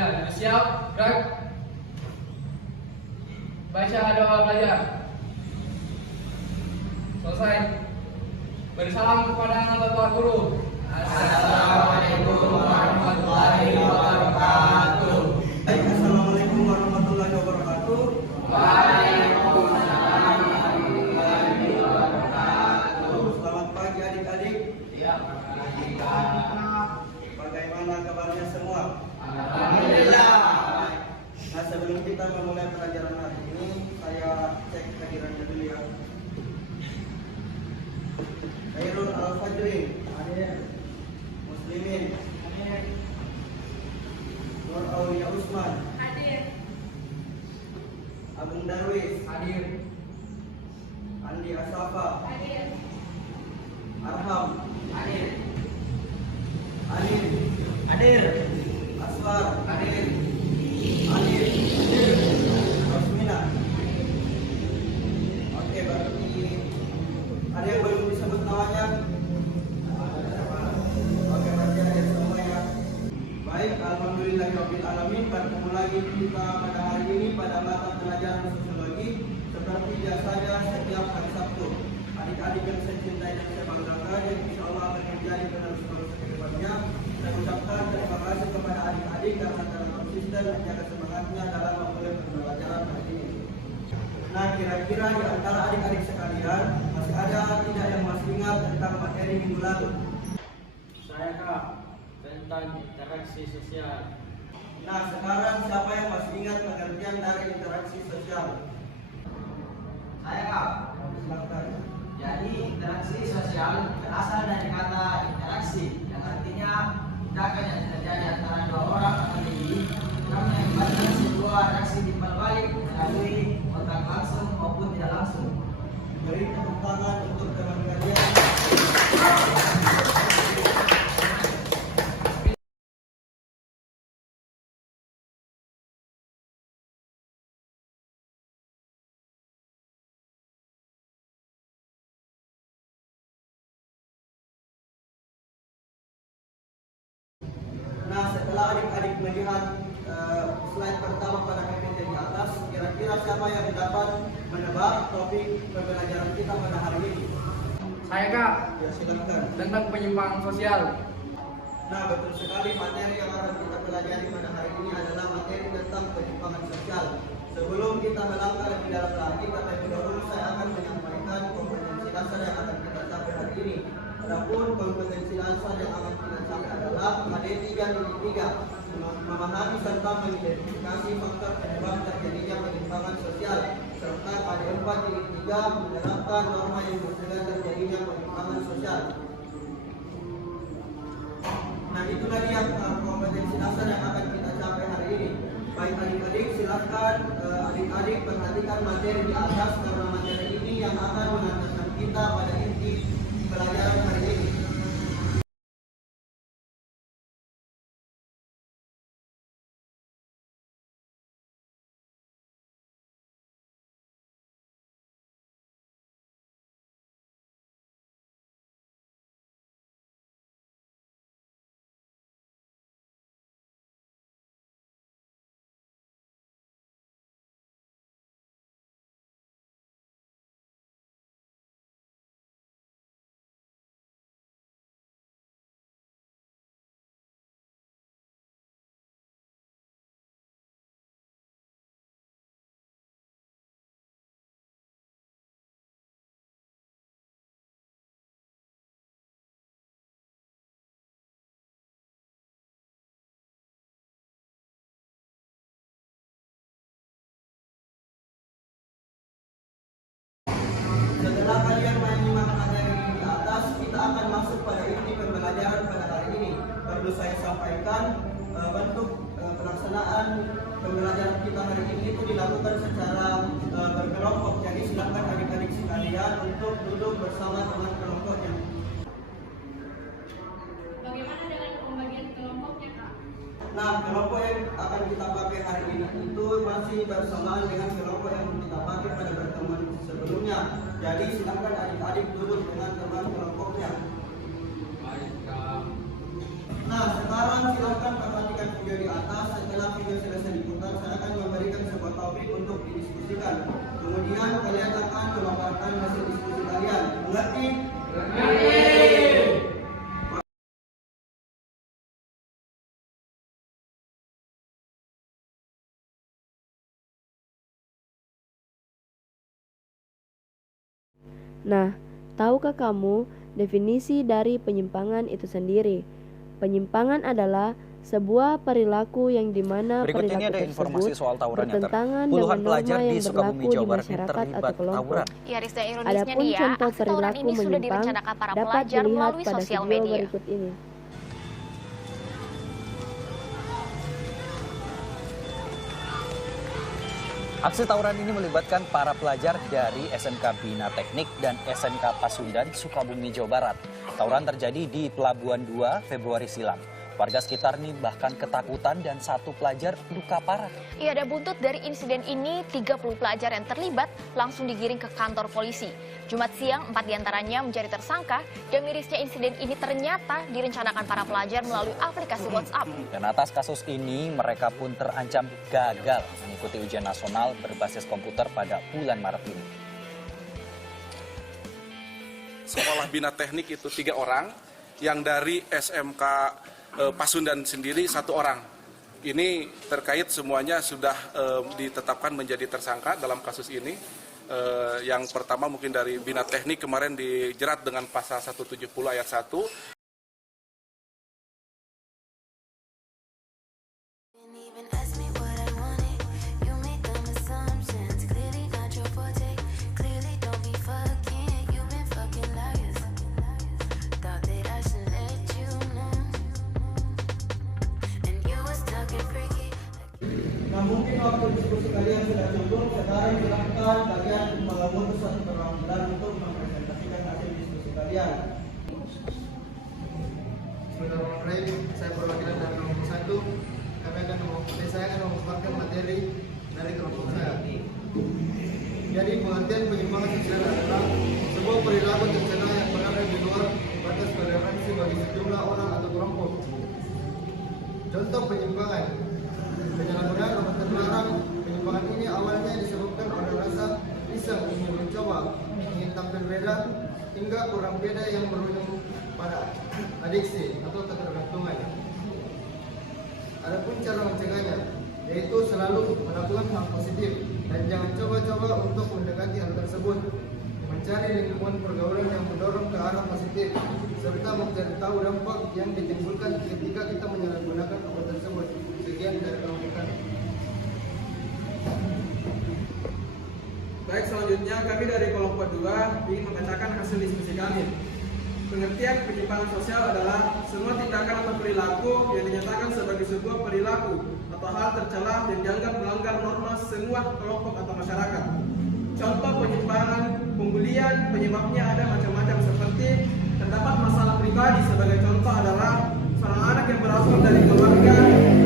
Ya, siap, gerak. Baca doa belajar. Selesai. Beri salam kepada Bapak Guru. Assalamualaikum warahmatullahi wabarakatuh. Assalamualaikum warahmatullahi wabarakatuh. Waalaikumsalam warahmatullahi wabarakatuh. Selamat pagi adik-adik. Ya, Bagaimana kabarnya semua? alhamdulillah. Nah, sebelum kita memulai pelajaran hari ini, saya cek kehadirannya dulu ya. Khairul Al-Fajrin, hadir. Muslimin, hadir. Nur Aulia Usman, Hadir. Agung Darwis, Hadir. Andi Asafa, Hadir. Arham, Hadir. Anin, Hadir. Aswar, Hadir. Anin, Rosmina. Oke, berarti ada yang belum disebut namanya? Oke, berarti ada semua ya. Baik, alhamdulillahirabbil alamin. Bertemu lagi kita pada hari ini pada mata pelajaran sosiologi. Seperti biasanya setiap hari Sabtu. Adik-adik yang saya cintai dan saya banggakan, yang insya Allah akan menjadi penerus-penerus ke depannya. Saya ucapkan terima kasih kepada adik-adik karena telah konsisten menjaga semangatnya dalam memulai pembelajaran hari ini. Nah, kira-kira di antara adik-adik sekalian masih ada tidak yang masih ingat tentang materi minggu lalu? Saya Kak, tentang interaksi sosial. Nah, sekarang siapa yang masih ingat pengertian dari interaksi sosial? Saya Kak. Silakan. Jadi interaksi sosial berasal dari kata interaksi yang artinya tindakan yang terjadi antara dua orang atau lebih yang melibatkan sebuah reaksi timbal balik melalui kontak langsung maupun tidak langsung. Beri tepuk tangan untuk teman kalian. Nah, setelah adik-adik melihat slide pertama pada PPT di atas, kira-kira siapa yang dapat menebak topik pembelajaran kita pada hari ini? Saya Kak, Ya, silakan. tentang penyimpangan sosial. Nah, betul sekali, materi yang akan kita pelajari pada hari ini adalah materi tentang penyimpangan sosial. Sebelum kita melangkah lebih dalam lagi, terlebih dahulu saya akan menyampaikan kompetensi dasar yang akan kita capai hari ini. Adapun kompetensi dasar yang akan kita capai adalah KD3 memahami serta mengidentifikasi faktor penyebab terjadinya penyimpangan sosial, serta KD4 menerapkan norma yang mencegah terjadinya penyimpangan sosial. Nah, itulah dia kompetensi dasar yang akan kita capai hari ini. Baik adik-adik, silakan adik-adik perhatikan materi di atas karena materi ini yang akan mengantarkan kita pada inti pelajaran hari ini. Setelah kalian menyimak materi di atas, kita akan masuk pada inti pembelajaran pada hari ini. Perlu saya sampaikan, bentuk pelaksanaan pembelajaran kita hari ini itu dilakukan secara berkelompok. Jadi silakan adik-adik sekalian untuk duduk bersama teman kelompoknya. Bagaimana dengan pembagian kelompoknya, Kak? Nah, kelompok yang akan kita pakai hari ini itu masih bersamaan dengan kelompok yang kita pakai pada pertemuan sebelumnya. Jadi silakan adik-adik duduk dengan teman kelompoknya. Nah, sekarang silakan perhatikan video di atas. Setelah mengerti? Nah, tahukah kamu definisi dari penyimpangan itu sendiri? Penyimpangan adalah sebuah perilaku yang dimana Berikut ini perilaku ada informasi tersebut soal tawuran yang bertentangan puluhan dengan pelajar norma di yang Sukabumi, berlaku di Jawa Barat masyarakat terlibat atau kelompok. tawuran. Ya, Rizda, ironisnya Adapun nih ya, contoh aksi tawuran perilaku ini sudah menyimpang direncanakan para dapat pelajar dilihat melalui pada sosial video media. berikut ini. Aksi tawuran ini melibatkan para pelajar dari SMK Bina Teknik dan SMK Pasundan, Sukabumi, Jawa Barat. Tawuran terjadi di Pelabuhan 2 Februari silam. Warga sekitar nih bahkan ketakutan dan satu pelajar luka parah. Iya, ada buntut dari insiden ini, 30 pelajar yang terlibat langsung digiring ke kantor polisi. Jumat siang, 4 diantaranya menjadi tersangka dan mirisnya insiden ini ternyata direncanakan para pelajar melalui aplikasi WhatsApp. Dan atas kasus ini, mereka pun terancam gagal mengikuti ujian nasional berbasis komputer pada bulan Maret ini. Sekolah Bina Teknik itu 3 orang, yang dari SMK Pasundan sendiri 1 orang. Ini terkait semuanya sudah ditetapkan menjadi tersangka dalam kasus ini. Yang pertama mungkin dari Bina Teknik kemarin dijerat dengan pasal 170 ayat 1. Nah, mungkin waktu diskusi kalian sudah cukup. Sekarang silakan kalian mengutus satu perwakilan untuk mempresentasikan hasil diskusi kalian. Bismillahirrahmanirrahim. Saya perwakilan dari kelompok 1. Saya akan memaparkan materi dari kelompok saya. Jadi pengertian penyimpangan sosial adalah sebuah perilaku tercela yang berada di luar batas toleransi bagi sejumlah orang atau kelompok. Contoh penyimpangan: penyalahgunaan obat terlarang. Penyimpangan ini awalnya disebabkan oleh rasa iseng ingin mencoba, ingin tampil beda, hingga kurang beda yang berujung pada adiksi atau ketergantungan. Adapun cara mencegahnya, yaitu selalu melakukan hal positif dan jangan coba-coba untuk mendekati hal tersebut. Mencari lingkungan pergaulan yang mendorong ke arah positif, serta mencari tahu dampak yang ditimbulkan ketika kita menyalahgunakan obat tersebut. Sekian dari kelompok kami. Baik, selanjutnya kami dari kelompok 2 ingin membacakan hasil diskusi kami. Pengertian penyimpangan sosial adalah semua tindakan atau perilaku yang dinyatakan sebagai sebuah perilaku atau hal tercela yang dianggap melanggar norma semua kelompok atau masyarakat. Contoh penyimpangan, pembulian, penyebabnya ada macam-macam seperti terdapat masalah pribadi. Sebagai contoh adalah seorang anak yang berasal dari keluarga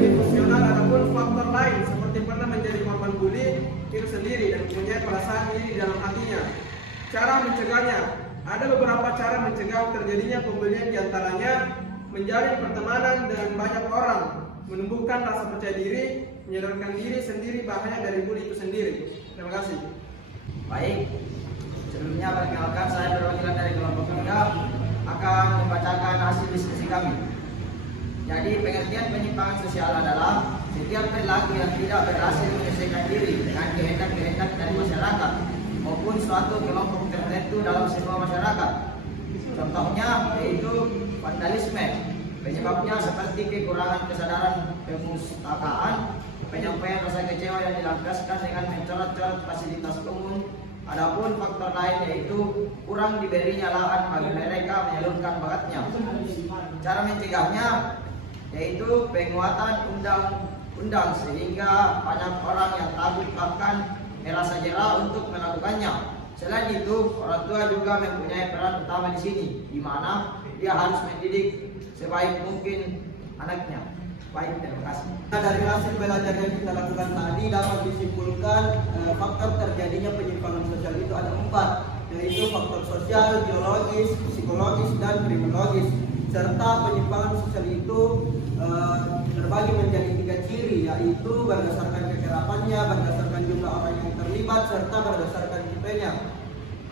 disfungsional, ataupun faktor lain seperti pernah menjadi korban bully itu sendiri dan mempunyai perasaan iri di dalam hatinya. Cara mencegahnya, ada beberapa cara mencegah terjadinya pembulian, diantaranya menjalin pertemanan dengan banyak orang, menumbuhkan rasa percaya diri, menyadarkan diri sendiri bahaya dari bully itu sendiri. Terima kasih. Baik, sebelumnya perkenalkan, saya perwakilan dari kelompok 3 akan membacakan hasil diskusi kami. Jadi pengertian penyimpangan sosial adalah setiap perilaku yang tidak berhasil menyelesaikan diri dengan kehendak-kehendak dari masyarakat maupun suatu kelompok tertentu dalam sebuah masyarakat. Contohnya yaitu vandalisme. Penyebabnya seperti kekurangan kesadaran pemustakaan, penyampaian rasa kecewa yang dilampiaskan dengan mencoret-coret fasilitas umum. Adapun faktor lain yaitu kurang diberinya lahan bagi mereka menyalurkan bakatnya. Cara mencegahnya yaitu penguatan undang-undang sehingga banyak orang yang takut bahkan merasa jera untuk melakukannya. Selain itu, orang tua juga mempunyai peran utama di sini, di mana dia harus mendidik sebaik mungkin anaknya. Baik, terima kasih. Dari hasil belajar yang kita lakukan tadi dapat disimpulkan faktor terjadinya penyimpangan sosial itu ada 4, yaitu faktor sosial, biologis, psikologis, dan kriminologis. Serta penyimpangan sosial itu terbagi menjadi 3 ciri, yaitu berdasarkan kekerapannya, berdasarkan jumlah orang yang terlibat, serta berdasarkan tipenya.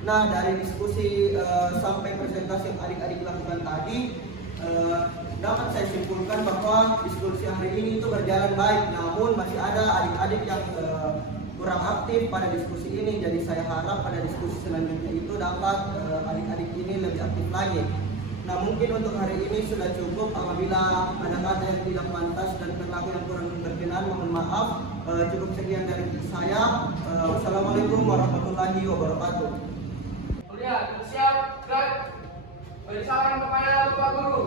Nah, dari diskusi sampai presentasi yang adik-adik lakukan tadi, dapat saya simpulkan bahwa diskusi hari ini itu berjalan baik, namun masih ada adik-adik yang kurang aktif pada diskusi ini. Jadi saya harap pada diskusi selanjutnya itu dapat adik-adik ini lebih aktif lagi. Nah, mungkin untuk hari ini sudah cukup. Apabila ada kata yang tidak pantas dan perilaku yang kurang berkenan, mohon maaf. Cukup sekian dari saya. Wassalamualaikum warahmatullahi wabarakatuh. Kuliah, siap, gerak. Beri salam kepada Bapak Guru.